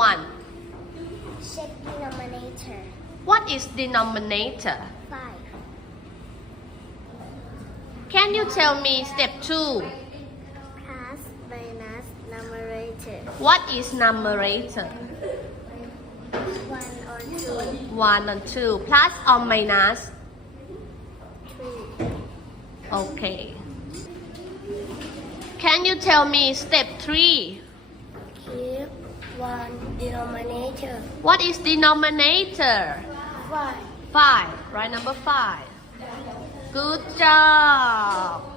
one. Check denominator. What is denominator? 5. Can you tell me step 2? Plus minus numerator. What is numerator? 1 or 2. 1 and 2. Plus or minus? 3. Okay. Can you tell me step 3? Keep 1 denominator. What is denominator? 5. 5. Right, number 5. Good job.